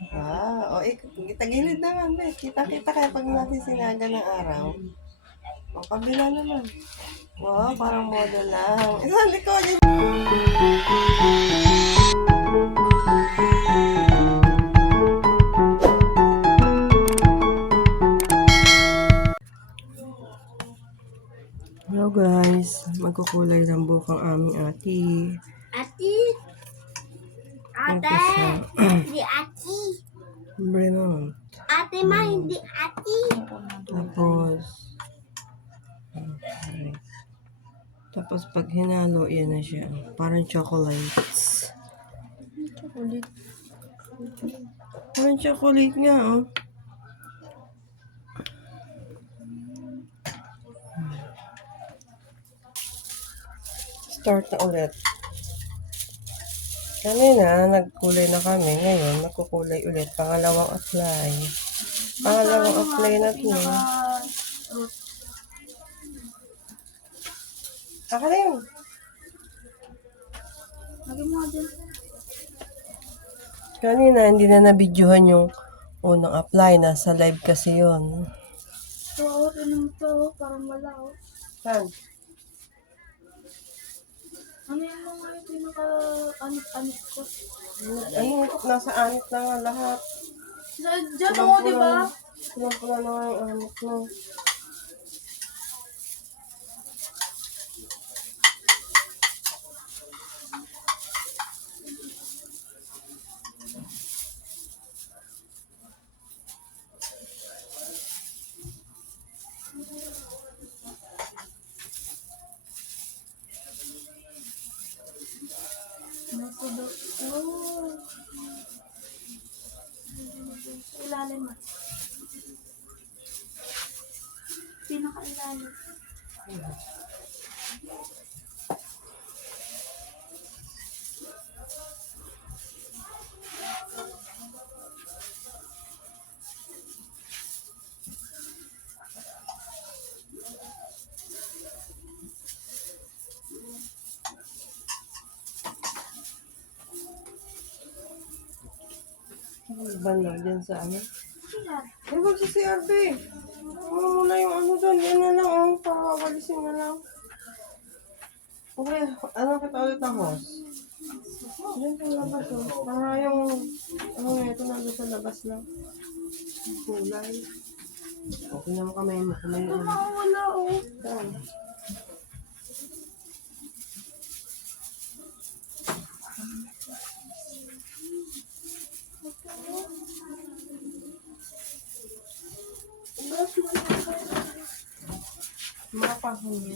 O tagilid naman, be. Kita-kita kaya pag natin sinaga ng araw. O, kabila naman. Wow, parang model lang. Isang likod yun. Hello guys, magkukulay ng buhok ang aming ate. Ate? Ate? Hindi ate. Breno. Ate ma, hindi ate. Tapos, okay. Tapos pag hinalo, yan na siya. Parang chocolates. Chocolate. Parang chocolate nga, oh. Start na ulit. Kanina, nagkulay na kami. Ngayon, nagkukulay ulit. Pangalawang apply. Pangalawang apply natin. Aka na yun. Kanina, hindi na nabidyohan yung unang apply. Nasa live kasi yun. Oo, tinong to. Parang wala, oh. Saan? Ano yung mga pinaka-anit ko? Ay, nasa anit na nga lahat. Diyan mo, di ba? Pula na nga yung anit mo. Nasa do... Oh. Ilalim mo. Pinaka-ilalim. Banda dyan sa ano? Yan. Eh, wag sa CRB. Ano muna yung ano doon. Yan na lang, oh. Pakawalisin na lang. Okay, ano kita ulit ng hose? Diyan sa labas, oh. Para yung, ano nga, ito nandun sa labas lang. Kulay. Okay naman kamay mo. Kamay mo. Wala, oh. Saan? Mapahuli.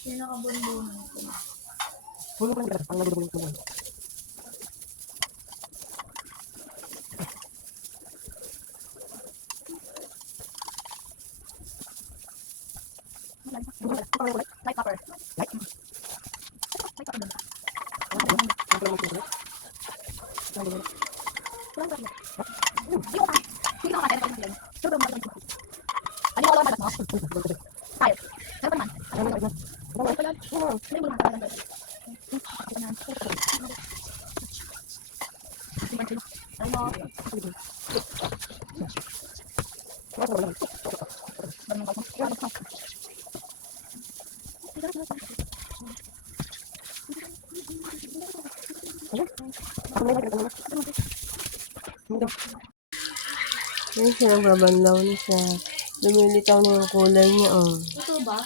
Pinaka-bunbunan ko. Pulo ko lang. Ang nagulong ko lang. Light copper. Light? Ayun siya, nagbabanlaw na siya. Lumilitaw na yung kulay niya, oh. Ito ba?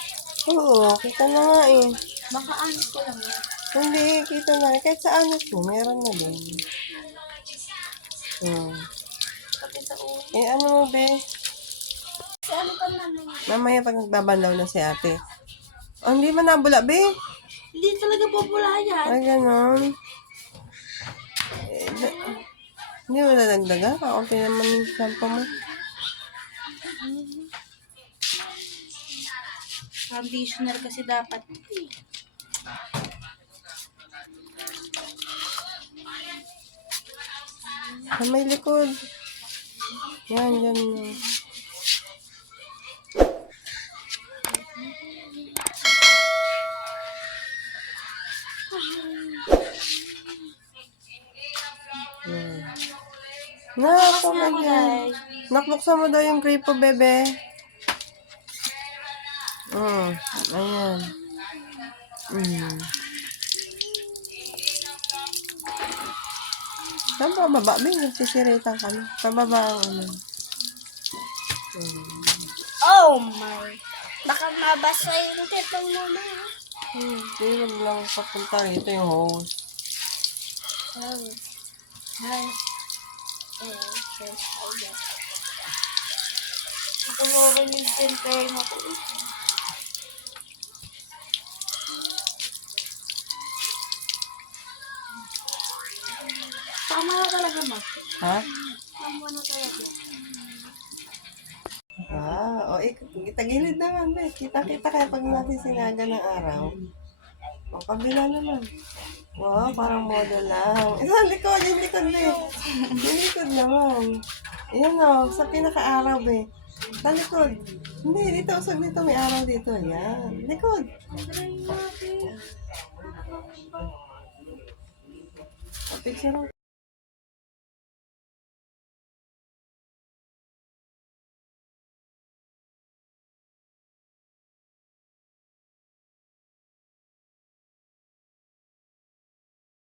Oo, kita na nga eh. Baka anit ko lang yan. Hindi, kita na. Kahit sa anit mo, meron na din. Pati sa ulo. Eh, ano mo, be? Si ano ka namin? Mamaya pag nagbabanlaw na si ate. Oh, hindi man nabula, be? Hindi talaga popula yan. Ay, ganon. Eh, Hindi mo nadagdagan? Kaunti naman yung shampoo mo. Conditioner kasi dapat. Sa may likod. Yan, yan. Yan. Naku, ganyan. Nakbuksan mo daw yung gripo, bebe. Ayan. Saan ba baba? May nagsisiritan ka na. Pababa ang ano. Oh my. Baka mabasa yung tetong mama. Hindi, wag lang papunta rito yung hose. Oh. Hi. Nakulorin yung sentay mo ko. Tama na talaga, ma. Ha? Tama na talaga. Itagilid naman, be. Kita-kita kaya pag natin sinaga ng araw. O, kabila naman. Wow, parang model lang. Isa, likod, yung likod, be. Yung likod naman. Ayan o, sa pinaka-araw, be. Sa likod. Hindi, dito, usag dito, may araw dito. Yan, likod. Picture mo.